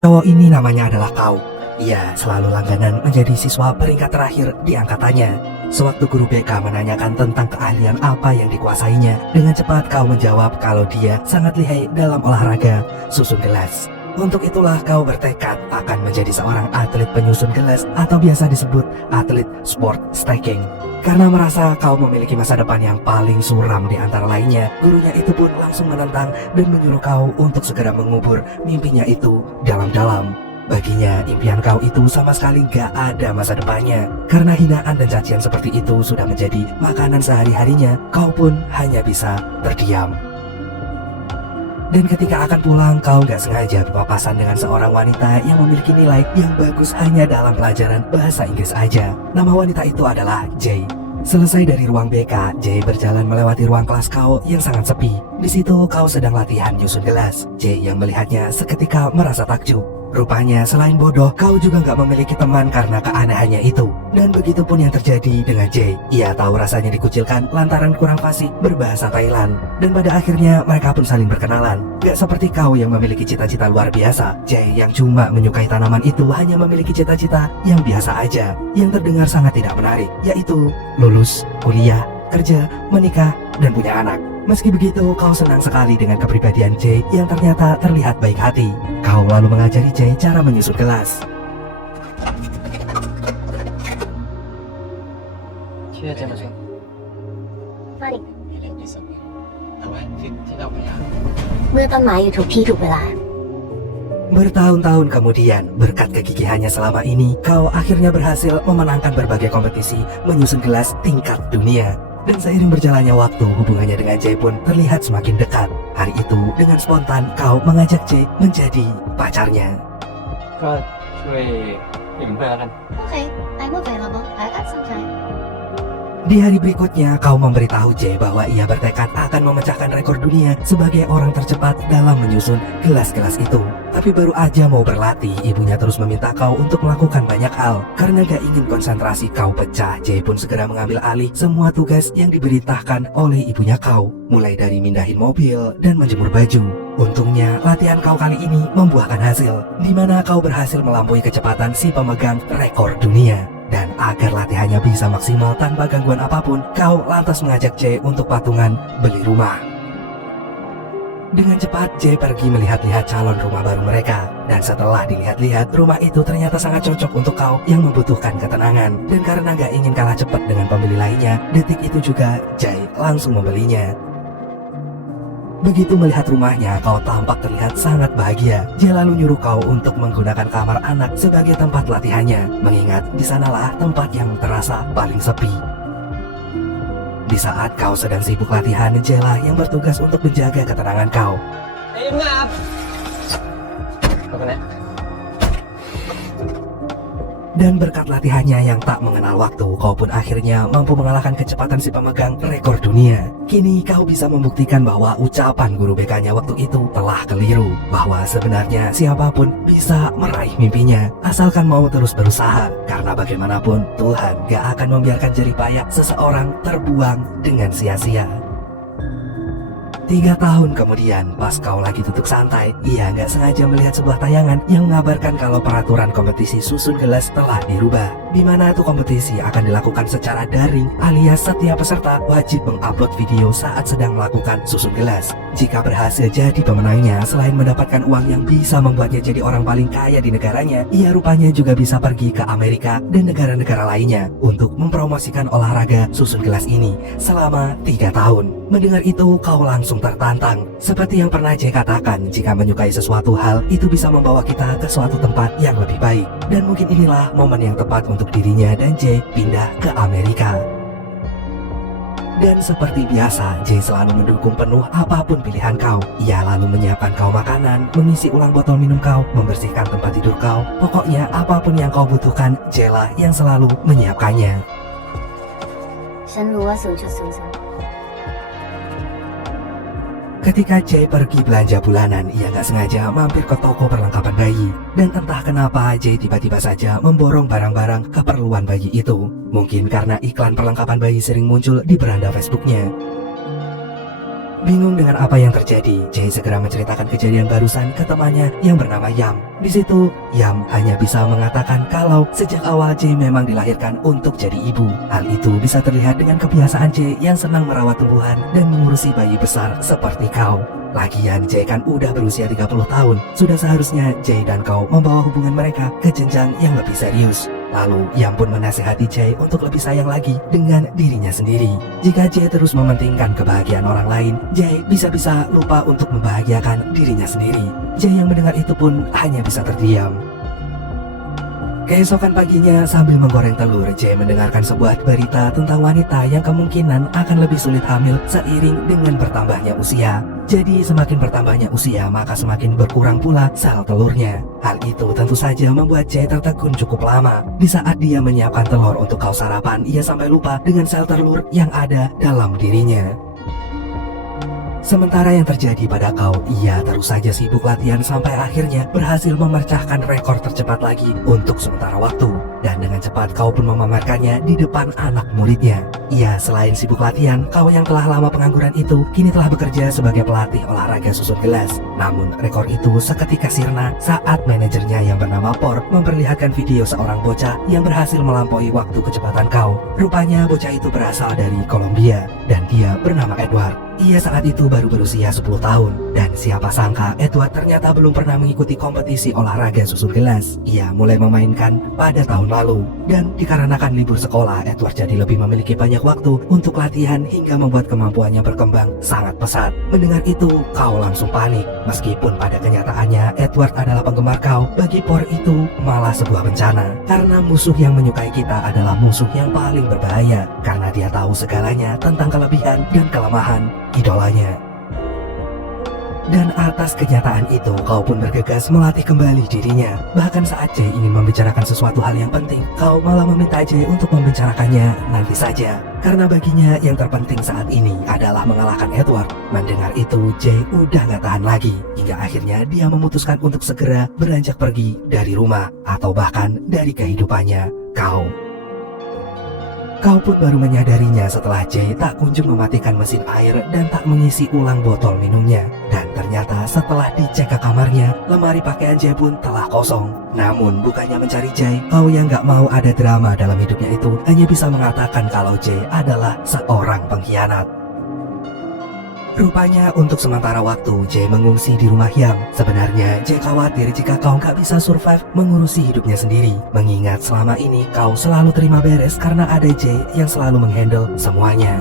Cowok ini namanya adalah Kau. Ia selalu langganan menjadi siswa peringkat terakhir di angkatannya. Sewaktu guru BK menanyakan tentang keahlian apa yang dikuasainya, dengan cepat Kau menjawab kalau dia sangat lihai dalam olahraga susun gelas. Untuk itulah Kau bertekad akan menjadi seorang atlet penyusun gelas atau biasa disebut atlet sport stacking. Karena merasa Kau memiliki masa depan yang paling suram di antara lainnya, gurunya itu pun langsung menentang dan menyuruh Kau untuk segera mengubur mimpinya itu dalam-dalam. Baginya, impian Kau itu sama sekali gak ada masa depannya. Karena hinaan dan cacian seperti itu sudah menjadi makanan sehari-harinya, Kau pun hanya bisa terdiam. Dan ketika akan pulang, Kau gak sengaja berpapasan dengan seorang wanita yang memiliki nilai yang bagus hanya dalam pelajaran bahasa Inggris aja. Nama wanita itu adalah Jay. Selesai dari ruang BK, Jay berjalan melewati ruang kelas Kau yang sangat sepi. Di situ Kau sedang latihan nyusun gelas. Jay yang melihatnya seketika merasa takjub. Rupanya selain bodoh, Kau juga gak memiliki teman karena keanehannya itu. Dan begitu pun yang terjadi dengan Jay. Ia tahu rasanya dikucilkan lantaran kurang fasih berbahasa Thailand. Dan pada akhirnya mereka pun saling berkenalan. Gak seperti Kau yang memiliki cita-cita luar biasa. Jay yang cuma menyukai tanaman itu hanya memiliki cita-cita yang biasa aja, yang terdengar sangat tidak menarik, yaitu lulus, kuliah, kerja, menikah, dan punya anak. Meski begitu, Kau senang sekali dengan kepribadian Jay yang ternyata terlihat baik hati. Kau lalu mengajari Jay cara menyusun gelas. ชื่อเจมส์ ว่าดิ แต่ว่าที่เราพยายาม เมื่อต้นไม้อยู่ถูกที่ถูกเวลา Bertahun-tahun kemudian, berkat kegigihannya selama ini, Kau akhirnya berhasil memenangkan berbagai kompetisi menyusun gelas tingkat dunia. Dan seiring berjalannya waktu, hubungannya dengan Jay pun terlihat semakin dekat. Hari itu, dengan spontan, Kau mengajak Jay menjadi pacarnya. ก็ช่วยเป็นเพื่อนแล้วกัน OK I'm available I got some time Di hari berikutnya, Kau memberitahu Jay bahwa ia bertekad akan memecahkan rekor dunia sebagai orang tercepat dalam menyusun gelas-gelas itu. Tapi baru aja mau berlatih, ibunya terus meminta Kau untuk melakukan banyak hal. Karena gak ingin konsentrasi Kau pecah, Jay pun segera mengambil alih semua tugas yang diberitakan oleh ibunya Kau. Mulai dari mindahin mobil dan menjemur baju. Untungnya, latihan Kau kali ini membuahkan hasil, di mana Kau berhasil melampaui kecepatan si pemegang rekor dunia. Dan agar latihannya bisa maksimal tanpa gangguan apapun, Kau lantas mengajak Jay untuk patungan beli rumah. Dengan cepat, Jay pergi melihat-lihat calon rumah baru mereka. Dan setelah dilihat-lihat, rumah itu ternyata sangat cocok untuk Kau yang membutuhkan ketenangan. Dan karena gak ingin kalah cepat dengan pembeli lainnya, detik itu juga Jay langsung membelinya. Begitu melihat rumahnya, Kau tampak terlihat sangat bahagia. Dia lalu nyuruh Kau untuk menggunakan kamar anak sebagai tempat latihannya, mengingat di sanalah tempat yang terasa paling sepi. Di saat Kau sedang sibuk latihan, Jela yang bertugas untuk menjaga ketenangan Kau. เอ็มงับขอบคุณนะ Dan berkat latihannya yang tak mengenal waktu, Kau pun akhirnya mampu mengalahkan kecepatan si pemegang rekor dunia. Kini Kau bisa membuktikan bahwa ucapan guru BK-nya waktu itu telah keliru. Bahwa sebenarnya siapapun bisa meraih mimpinya, asalkan mau terus berusaha. Karena bagaimanapun, Tuhan gak akan membiarkan jerih payah seseorang terbuang dengan sia-sia. 3 tahun kemudian, pas Kau lagi duduk santai, ia nggak sengaja melihat sebuah tayangan yang mengabarkan kalau peraturan kompetisi susun gelas telah dirubah. Di mana tuh kompetisi akan dilakukan secara daring, alias setiap peserta wajib mengupload video saat sedang melakukan susun gelas. Jika berhasil jadi pemenangnya, selain mendapatkan uang yang bisa membuatnya jadi orang paling kaya di negaranya, ia rupanya juga bisa pergi ke Amerika dan negara-negara lainnya untuk mempromosikan olahraga susun gelas ini selama 3 tahun. Mendengar itu, Kau langsung tertantang. Seperti yang pernah Jay katakan, jika menyukai sesuatu hal, itu bisa membawa kita ke suatu tempat yang lebih baik. Dan mungkin inilah momen yang tepat untuk dirinya dan Jay pindah ke Amerika. Dan seperti biasa, Jay selalu mendukung penuh apapun pilihan Kau. Ia lalu menyiapkan Kau makanan, mengisi ulang botol minum Kau, membersihkan tempat tidur Kau. Pokoknya apapun yang Kau butuhkan, Jay lah yang selalu menyiapkannya. ฉันรู้ว่าสูงจุดสูงสุด Ketika Jay pergi belanja bulanan, ia gak sengaja mampir ke toko perlengkapan bayi. Dan entah kenapa Jay tiba-tiba saja memborong barang-barang keperluan bayi itu. Mungkin karena iklan perlengkapan bayi sering muncul di beranda Facebooknya. Bingung dengan apa yang terjadi, Jay segera menceritakan kejadian barusan ke temannya yang bernama Yam. Di situ, Yam hanya bisa mengatakan kalau sejak awal Jay memang dilahirkan untuk jadi ibu. Hal itu bisa terlihat dengan kebiasaan Jay yang senang merawat tumbuhan dan mengurusi bayi besar seperti kau. Lagian Jay kan udah berusia 30 tahun. Sudah seharusnya Jay dan kau membawa hubungan mereka ke jenjang yang lebih serius. Lalu Yam pun menasihati Jay untuk lebih sayang lagi dengan dirinya sendiri. Jika Jay terus mementingkan kebahagiaan orang lain, Jay bisa-bisa lupa untuk membahagiakan dirinya sendiri. Jay yang mendengar itu pun hanya bisa terdiam. Keesokan paginya sambil menggoreng telur, Jay mendengarkan sebuah berita tentang wanita yang kemungkinan akan lebih sulit hamil seiring dengan bertambahnya usia. Jadi semakin bertambahnya usia maka semakin berkurang pula sel telurnya. Hal itu tentu saja membuat Jay tertegun cukup lama. Di saat dia menyiapkan telur untuk kau sarapan, ia sampai lupa dengan sel telur yang ada dalam dirinya. Sementara yang terjadi pada kau, ia terus saja sibuk latihan sampai akhirnya berhasil memecahkan rekor tercepat lagi untuk sementara waktu. Dan dengan cepat kau pun memamerkannya di depan anak muridnya. Ia selain sibuk latihan, kau yang telah lama pengangguran itu kini telah bekerja sebagai pelatih olahraga susun gelas. Namun rekor itu seketika sirna saat manajernya yang bernama Por memperlihatkan video seorang bocah yang berhasil melampaui waktu kecepatan kau. Rupanya bocah itu berasal dari Kolombia dan dia bernama Edward. Ia saat itu baru berusia 10 tahun. Dan siapa sangka Edward ternyata belum pernah mengikuti kompetisi olahraga susun gelas. Ia mulai memainkan pada tahun lalu. Dan dikarenakan libur sekolah, Edward jadi lebih memiliki banyak waktu untuk latihan hingga membuat kemampuannya berkembang sangat pesat. Mendengar itu, kau langsung panik. Meskipun pada kenyataannya Edward adalah penggemar kau, bagi Por itu malah sebuah bencana. Karena musuh yang menyukai kita adalah musuh yang paling berbahaya. Karena dia tahu segalanya tentang kelebihan dan kelemahan idolanya. Dan atas kenyataan itu, kau pun bergegas melatih kembali dirinya. Bahkan saat Jay ingin membicarakan sesuatu hal yang penting, kau malah meminta Jay untuk membicarakannya nanti saja. Karena baginya yang terpenting saat ini adalah mengalahkan Edward. Mendengar itu, Jay udah gak tahan lagi. Hingga akhirnya dia memutuskan untuk segera beranjak pergi dari rumah. Atau bahkan dari kehidupannya, kau. Kau pun baru menyadarinya setelah Jay tak kunjung mematikan mesin air dan tak mengisi ulang botol minumnya. Dan ternyata setelah dicek ke kamarnya, lemari pakaian Jay pun telah kosong. Namun bukannya mencari Jay, kau yang gak mau ada drama dalam hidupnya itu hanya bisa mengatakan kalau Jay adalah seorang pengkhianat. Rupanya untuk sementara waktu Jay mengungsi di rumah Yam. Sebenarnya Jay khawatir jika kau gak bisa survive mengurusi hidupnya sendiri. Mengingat selama ini kau selalu terima beres karena ada Jay yang selalu menghandle semuanya.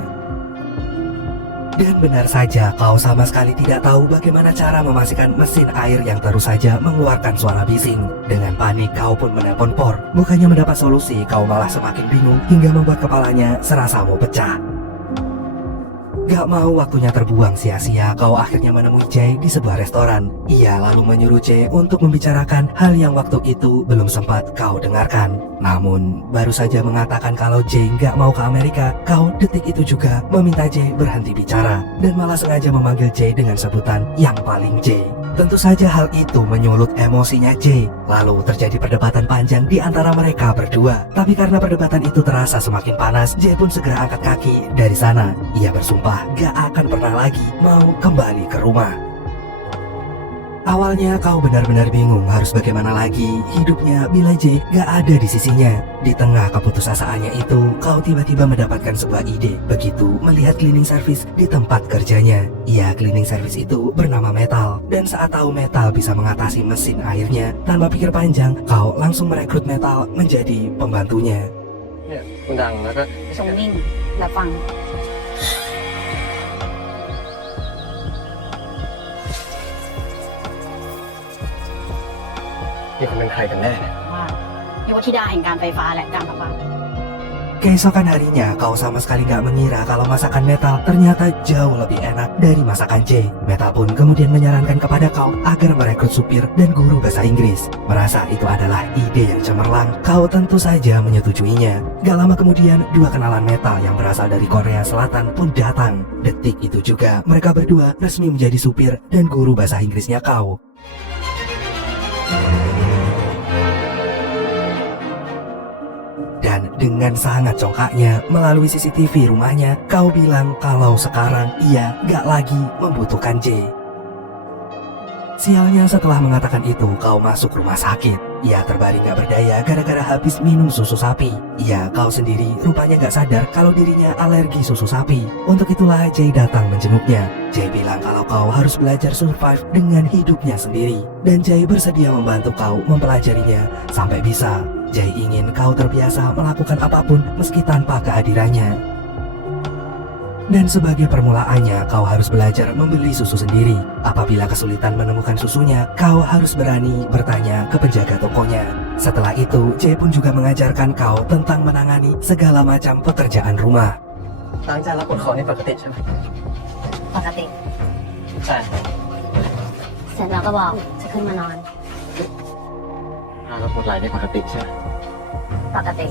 Dan benar saja kau sama sekali tidak tahu bagaimana cara memastikan mesin air yang terus saja mengeluarkan suara bising. Dengan panik kau pun menelpon Por. Bukannya mendapat solusi, kau malah semakin bingung hingga membuat kepalanya serasa mau pecah. Gak mau waktunya terbuang sia-sia, kau akhirnya menemui Jay di sebuah restoran. Ia lalu menyuruh Jay untuk membicarakan hal yang waktu itu belum sempat kau dengarkan. Namun, baru saja mengatakan kalau Jay gak mau ke Amerika, kau detik itu juga meminta Jay berhenti bicara. Dan malah sengaja memanggil Jay dengan sebutan yang paling Jay. Tentu saja hal itu menyulut emosinya Jay. Lalu terjadi perdebatan panjang di antara mereka berdua. Tapi karena perdebatan itu terasa semakin panas, Jay pun segera angkat kaki dari sana. Ia bersumpah gak akan pernah lagi mau kembali ke rumah. Awalnya kau benar-benar bingung harus bagaimana lagi hidupnya bila Jay gak ada di sisinya. Di tengah keputusasaannya itu, kau tiba-tiba mendapatkan sebuah ide begitu melihat cleaning service di tempat kerjanya. Iya, cleaning service itu bernama Metal. Dan saat tahu Metal bisa mengatasi mesin airnya, tanpa pikir panjang, kau langsung merekrut Metal menjadi pembantunya. Ya, undang, maka 从命来放。 นี่คุณเป็นใครกันแน่เนี่ย ว่าเรียกว่าธิดาแห่งการไฟฟ้าและการประปา Keesokan harinya, kau sama sekali gak mengira kalau masakan Metal ternyata jauh lebih enak dari masakan Jay. Metal pun kemudian menyarankan kepada kau agar merekrut supir dan guru bahasa Inggris. Merasa itu adalah ide yang cemerlang, kau tentu saja menyetujuinya. Gak lama kemudian, dua kenalan Metal yang berasal dari Korea Selatan pun datang. Detik itu juga, mereka berdua resmi menjadi supir dan guru bahasa Inggrisnya kau. Dan Dengan sangat congkaknya melalui CCTV rumahnya, Kau bilang kalau sekarang ia gak lagi membutuhkan Jay. Sialnya setelah mengatakan itu, Kau masuk rumah sakit. Ia terbaring gak berdaya gara-gara habis minum susu sapi. Kau sendiri rupanya gak sadar kalau dirinya alergi susu sapi. Untuk itulah Jay datang menjenguknya. Jay bilang kalau Kau harus belajar survive dengan hidupnya sendiri. Dan Jay bersedia membantu Kau mempelajarinya sampai bisa. Jay ingin Kau terbiasa melakukan apapun meski tanpa kehadirannya. Dan sebagai permulaannya, Kau harus belajar membeli susu sendiri. Apabila kesulitan menemukan susunya, Kau harus berani bertanya ke penjaga tokonya. Setelah itu, Jay pun juga mengajarkan Kau tentang menangani segala macam pekerjaan rumah. ล้างจานแล้วปวดคอนี่ปกติใช่ไหม ปกติ ใช่ เสร็จแล้วก็บอกจะขึ้นมานอน แล้วปวดไหล่นี่ปกติใช่ไหม ปกติ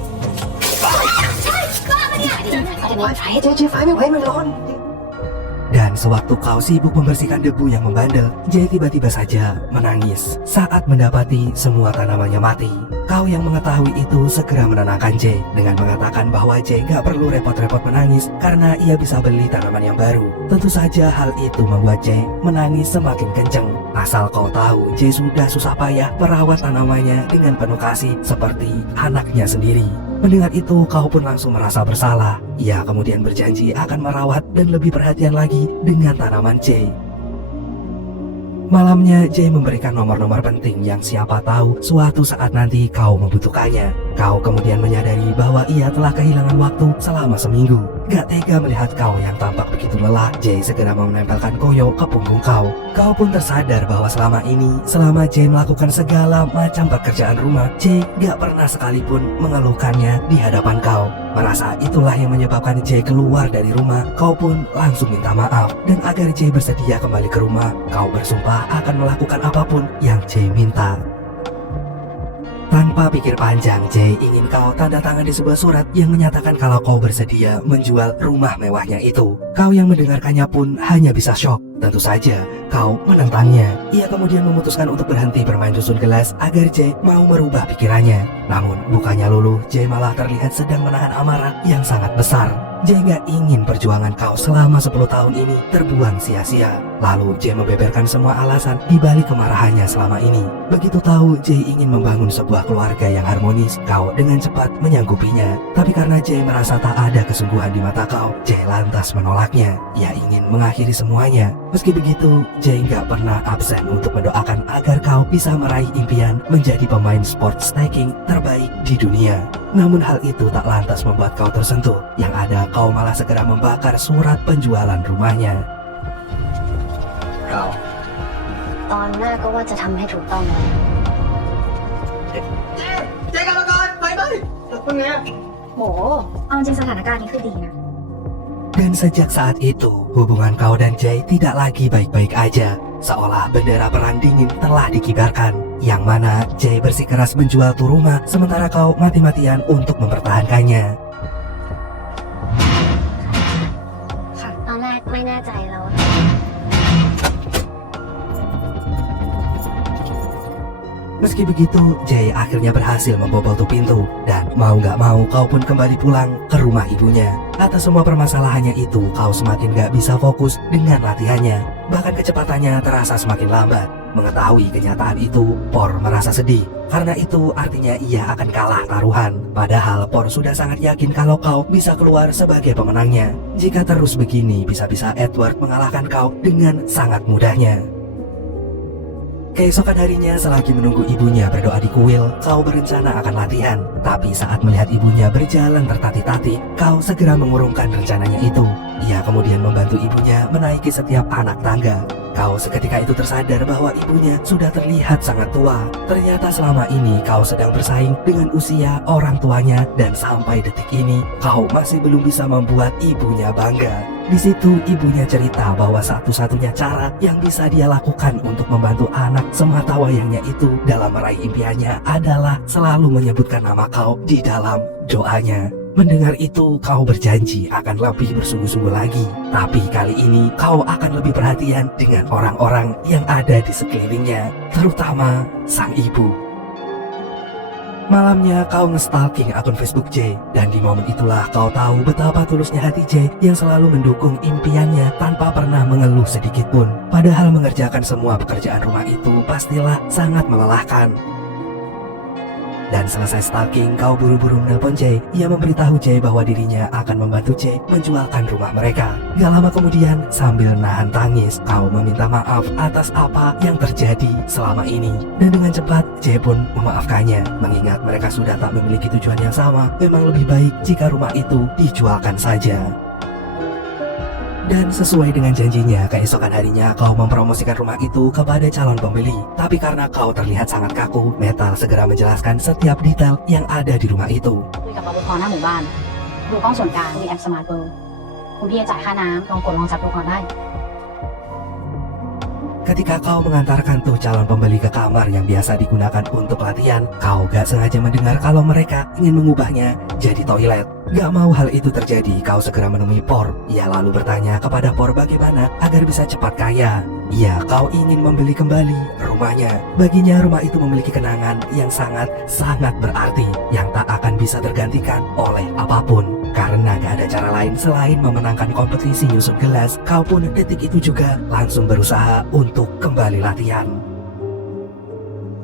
Dan sewaktu Kau sibuk membersihkan debu yang membandel, Jay tiba-tiba saja menangis saat mendapati semua tanamannya mati. Kau yang mengetahui itu segera menenangkan Jay dengan mengatakan bahwa Jay gak perlu repot-repot menangis karena ia bisa beli tanaman yang baru. Tentu saja hal itu membuat Jay menangis semakin kenceng. Asal Kau tahu, Jay sudah susah payah merawat tanamannya dengan penuh kasih seperti anaknya sendiri. Mendengar itu, Kau pun langsung merasa bersalah. Ia kemudian berjanji akan merawat dan lebih perhatian lagi dengan tanaman Jay. Malamnya, Jay memberikan nomor-nomor penting yang siapa tahu suatu saat nanti Kau membutuhkannya. Kau kemudian menyadari bahwa ia telah kehilangan waktu selama seminggu. Gak tega melihat Kau yang tampak begitu lelah, Jay segera menempelkan koyo ke punggung Kau. Kau pun tersadar bahwa selama ini, selama Jay melakukan segala macam pekerjaan rumah, Jay gak pernah sekalipun mengeluhkannya di hadapan Kau. Merasa itulah yang menyebabkan Jay keluar dari rumah, Kau pun langsung minta maaf. Dan agar Jay bersedia kembali ke rumah, Kau bersumpah akan melakukan apapun yang Jay minta. Tanpa pikir panjang, Jay ingin Kau tanda tangan di sebuah surat yang menyatakan kalau Kau bersedia menjual rumah mewahnya itu. Kau yang mendengarkannya pun hanya bisa syok. Tentu saja, Kau menentangnya. Ia kemudian memutuskan untuk berhenti bermain susun gelas agar Jay mau merubah pikirannya. Namun, bukannya luluh, Jay malah terlihat sedang menahan amarah yang sangat besar. Jay gak ingin perjuangan Kau selama 10 tahun ini terbuang sia-sia. Lalu Jay membeberkan semua alasan di balik kemarahannya selama ini. Begitu tahu Jay ingin membangun sebuah keluarga yang harmonis, Kau dengan cepat menyanggupinya. Tapi karena Jay merasa tak ada kesungguhan di mata Kau, Jay lantas menolaknya. Ia ingin mengakhiri semuanya. Meski begitu, Jay gak pernah absen untuk mendoakan agar Kau bisa meraih impian menjadi pemain sports stacking terbaik di dunia. Namun hal itu tak lantas membuat Kau tersentuh. Yang ada, Kau malah segera membakar surat penjualan rumahnya. เรา ตอนแรกก็ว่าจะทำให้ถูกต้องนะ เจ๊กรรมกรไปไหมเป็นไง โหเอาจริงสถานการณ์นี้คือดีนะ Dan sejak saat itu, hubungan Kau dan Jay tidak lagi baik-baik aja. Seolah bendera perang dingin telah dikibarkan. Yang mana Jay bersikeras menjual tuh rumah, sementara Kau mati-matian untuk mempertahankannya. ค่ะตอนแรกไม่แน่ใจแล้ว Meski begitu, Jay akhirnya berhasil membobol tuh pintu. Dan mau gak mau, Kau pun kembali pulang ke rumah ibunya. Atas semua permasalahannya itu, Kau semakin gak bisa fokus dengan latihannya. Bahkan kecepatannya terasa semakin lambat. Mengetahui kenyataan itu, Por merasa sedih. Karena itu artinya ia akan kalah taruhan. Padahal Por sudah sangat yakin kalau Kau bisa keluar sebagai pemenangnya. Jika terus begini, bisa-bisa Edward mengalahkan Kau dengan sangat mudahnya. Keesokan harinya, selagi menunggu ibunya berdoa di kuil, Kau berencana akan latihan. Tapi saat melihat ibunya berjalan tertatih-tatih, Kau segera mengurungkan rencananya itu. Ia kemudian membantu ibunya menaiki setiap anak tangga. Kau seketika itu tersadar bahwa ibunya sudah terlihat sangat tua. Ternyata selama ini Kau sedang bersaing dengan usia orang tuanya, dan sampai detik ini Kau masih belum bisa membuat ibunya bangga. Di situ ibunya cerita bahwa satu-satunya cara yang bisa dia lakukan untuk membantu anak semata wayangnya itu dalam meraih impiannya adalah selalu menyebutkan nama Kau di dalam doanya. Mendengar itu, Kau berjanji akan lebih bersungguh-sungguh lagi. Tapi kali ini Kau akan lebih perhatian dengan orang-orang yang ada di sekelilingnya, terutama sang ibu. Malamnya kau nge-stalking akun Facebook J, dan di momen itulah kau tahu betapa tulusnya hati J yang selalu mendukung impiannya tanpa pernah mengeluh sedikit pun. Padahal mengerjakan semua pekerjaan rumah itu pastilah sangat melelahkan. Dan selesai stalking, kau buru-buru menelpon J. Ia memberitahu J bahwa dirinya akan membantu J menjualkan rumah mereka. Gak lama kemudian, sambil nahan tangis, kau meminta maaf atas apa yang terjadi selama ini. Dan dengan cepat, J pun memaafkannya. Mengingat mereka sudah tak memiliki tujuan yang sama, memang lebih baik jika rumah itu dijualkan saja. Dan sesuai dengan janjinya, keesokan harinya kau mempromosikan rumah itu kepada calon pembeli. Tapi karena kau terlihat sangat kaku, Metal segera menjelaskan setiap detail yang ada di rumah itu. คุยกับรปภหน้าหมู่บ้านดูกล้องส่วนกลางมีแอปสมาร์ทเวิลด์คุณพี่จะจ่ายค่าน้ำลองกดลองจับดูก่อนได้ Ketika kau mengantarkan tuh calon pembeli ke kamar yang biasa digunakan untuk latihan, kau gak sengaja mendengar kalau mereka ingin mengubahnya jadi toilet. Gak mau hal itu terjadi, kau segera menemui Por. Ia lalu bertanya kepada Por bagaimana agar bisa cepat kaya. Ya, kau ingin membeli kembali rumahnya. Baginya rumah itu memiliki kenangan yang sangat berarti, yang tak akan bisa tergantikan oleh apapun. Karena gak ada cara lain selain memenangkan kompetisi nyusun gelas, kau pun detik itu juga langsung berusaha untuk kembali latihan.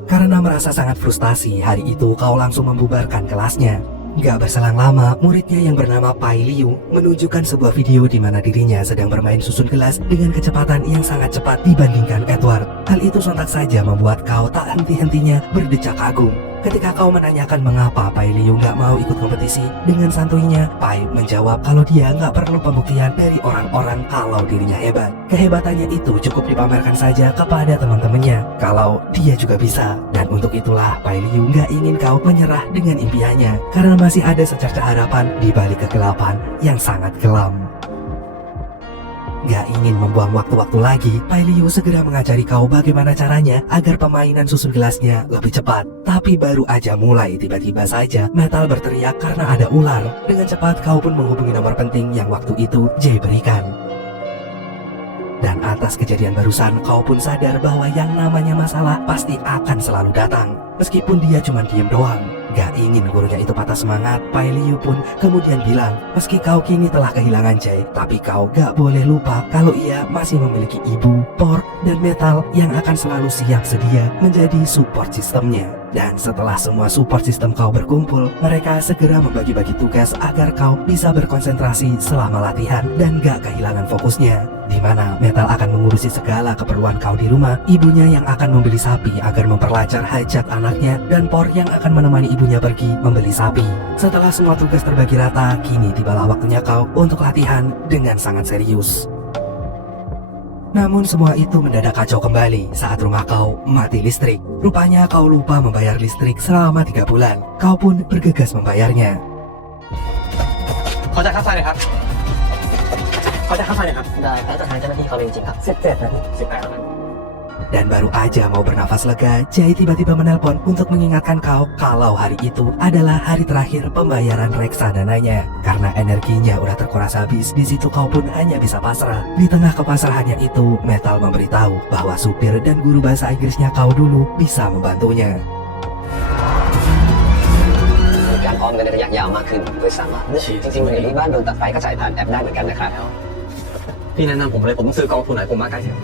Karena merasa sangat frustasi, hari itu kau langsung membubarkan kelasnya. Gak berselang lama, muridnya yang bernama Pai Liu menunjukkan sebuah video di mana dirinya sedang bermain susun gelas dengan kecepatan yang sangat cepat dibandingkan Edward. Hal itu sontak saja membuat kau tak henti-hentinya berdecak kagum. Ketika kau menanyakan mengapa Pai Liu gak mau ikut kompetisi, dengan santuinya Pai menjawab kalau dia gak perlu pembuktian dari orang-orang kalau dirinya hebat. Kehebatannya itu cukup dipamerkan saja kepada teman-temannya kalau dia juga bisa. Dan untuk itulah Pai Liu gak ingin kau menyerah dengan impiannya, karena masih ada secerca harapan di balik kegelapan yang sangat kelam. Gak ingin membuang waktu-waktu lagi, Pai Liu segera mengajari kau bagaimana caranya agar permainan susun gelasnya lebih cepat. Tapi baru aja mulai, tiba-tiba saja Metal berteriak karena ada ular. Dengan cepat kau pun menghubungi nomor penting yang waktu itu J berikan. Dan atas kejadian barusan, kau pun sadar bahwa yang namanya masalah pasti akan selalu datang. Meskipun dia cuma diem doang. Gak ingin gurunya itu patah semangat, Pai Liu pun kemudian bilang, meski kau kini telah kehilangan Jay, tapi kau gak boleh lupa kalau ia masih memiliki ibu, Por, dan Metal yang akan selalu siap sedia menjadi support sistemnya. Dan setelah semua support sistem kau berkumpul, mereka segera membagi-bagi tugas agar kau bisa berkonsentrasi selama latihan dan gak kehilangan fokusnya. Di mana Metal akan mengurusi segala keperluan kau di rumah, ibunya yang akan membeli sapi agar memperlancar hajat anaknya, dan Por yang akan menemani ibunya pergi membeli sapi. Setelah semua tugas terbagi rata, kini tibalah waktunya kau untuk latihan dengan sangat serius. Namun semua itu mendadak kacau kembali saat rumah kau mati listrik. Rupanya kau lupa membayar listrik selama 3 bulan. Kau pun bergegas membayarnya. ขอจ่ายค่าไฟหน่อยครับขอจ่ายค่าไฟหน่อยครับ ได้แล้วจะทางเจ้าหน้าที่เขาเลยจริงๆครับ 17นาที18นาที Dan baru aja mau bernafas lega, Jay tiba-tiba menelpon untuk mengingatkan kau kalau hari itu adalah hari terakhir pembayaran reksadananya. Karena energinya udah terkuras habis, di situ kau pun hanya bisa pasrah. Di tengah kepasrahannya itu, Metal memberitahu bahwa supir dan guru bahasa Inggrisnya kau dulu bisa membantunya. การออมเงินในระยะยาวมากขึ้นโดยสามารถจริงๆในบ้านโดนตัดไฟก็จ่ายผ่านแอปได้เหมือนกันนะครับ พี่แนะนำผมเลยผมต้องซื้อกองทุนไหนผมมาใกล้เสีย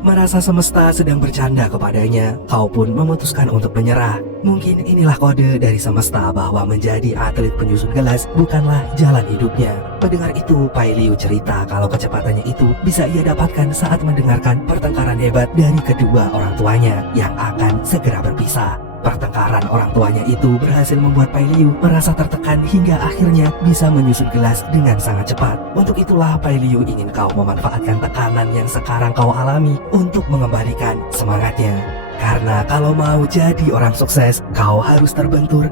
Merasa semesta sedang bercanda kepadanya, kau pun memutuskan untuk menyerah. Mungkin inilah kode dari semesta bahwa menjadi atlet penyusun gelas bukanlah jalan hidupnya. Mendengar itu, Pai Liu cerita kalau kecepatannya itu bisa ia dapatkan saat mendengarkan pertengkaran hebat dari kedua orang tuanya yang akan segera berpisah. Pertengkaran orang tuanya itu berhasil membuat Pai Liu merasa tertekan hingga akhirnya bisa menyusun gelas dengan sangat cepat. Untuk itulah Pai Liu ingin kau memanfaatkan tekanan yang sekarang kau alami untuk mengembalikan semangatnya. Karena kalau mau jadi orang sukses, kau harus terbentur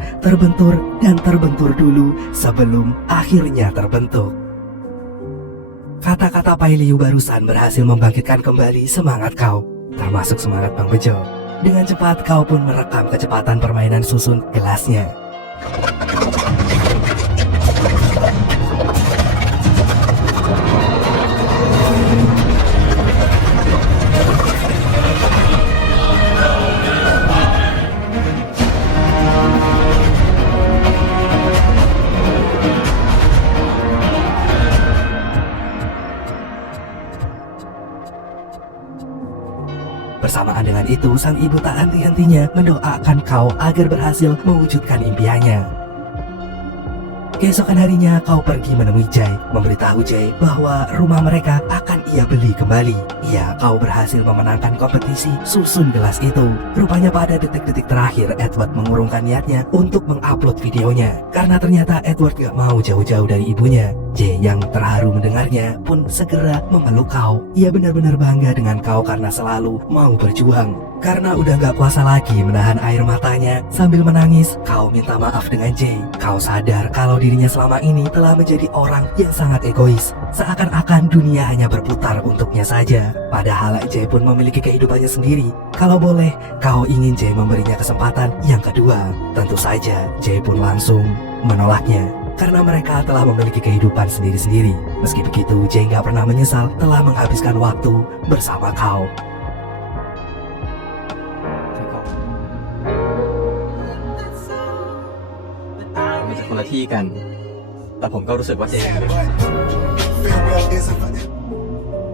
dulu sebelum akhirnya terbentuk. Kata-kata Pai Liu barusan berhasil membangkitkan kembali semangat kau, termasuk semangat Bang Bejo. Dengan cepat kau pun merekam kecepatan permainan susun gelasnya. itu sang ibu tak henti-hentinya mendoakan Kau agar berhasil mewujudkan impiannya. Keesokan harinya Kau pergi menemui Jay, memberitahu Jay bahwa rumah mereka akan ia beli kembali. Iya, Kau berhasil memenangkan kompetisi susun gelas itu. Rupanya pada detik-detik terakhir Edward mengurungkan niatnya untuk mengupload videonya karena ternyata Edward gak mau jauh-jauh dari ibunya. Jay yang terharu mendengarnya pun segera memeluk Kau. Ia benar-benar bangga dengan Kau karena selalu mau berjuang. Karena udah gak kuasa lagi menahan air matanya, sambil menangis, Kau minta maaf dengan Jay. Kau sadar kalau dirinya selama ini telah menjadi orang yang sangat egois. Seakan-akan dunia hanya berputar untuknya saja. Padahal Jay pun memiliki kehidupannya sendiri. Kalau boleh, Kau ingin Jay memberinya kesempatan yang kedua. Tentu saja, Jay pun langsung menolaknya. Karena mereka telah memiliki kehidupan sendiri-sendiri. Meski begitu, Jay gak pernah menyesal telah menghabiskan waktu bersama Kau. มันจะคนละที่กัน แต่ผมก็รู้สึกว่าเจน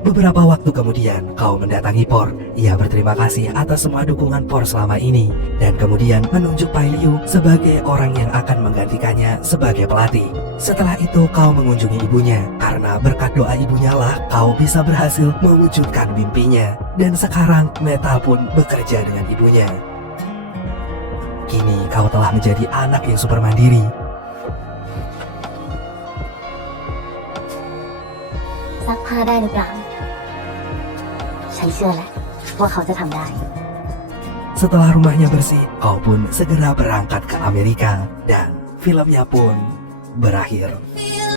Beberapa waktu kemudian, Kau mendatangi Por. Ia berterima kasih atas semua dukungan Por selama ini. Dan kemudian menunjuk Pai Liu sebagai orang yang akan menggantikannya sebagai pelatih. Setelah itu, Kau mengunjungi ibunya. Karena berkat doa ibunya lah, Kau bisa berhasil mewujudkan mimpinya. Dan sekarang, Metal pun bekerja dengan ibunya. Kini, Kau telah menjadi anak yang super mandiri. ซักผ้าได้หรือเปล่า ฉันเชื่อแหละว่าเขาจะทำได้ Setelah rumahnya bersih, Kau pun segera berangkat ke Amerika. Dan filmnya pun berakhir.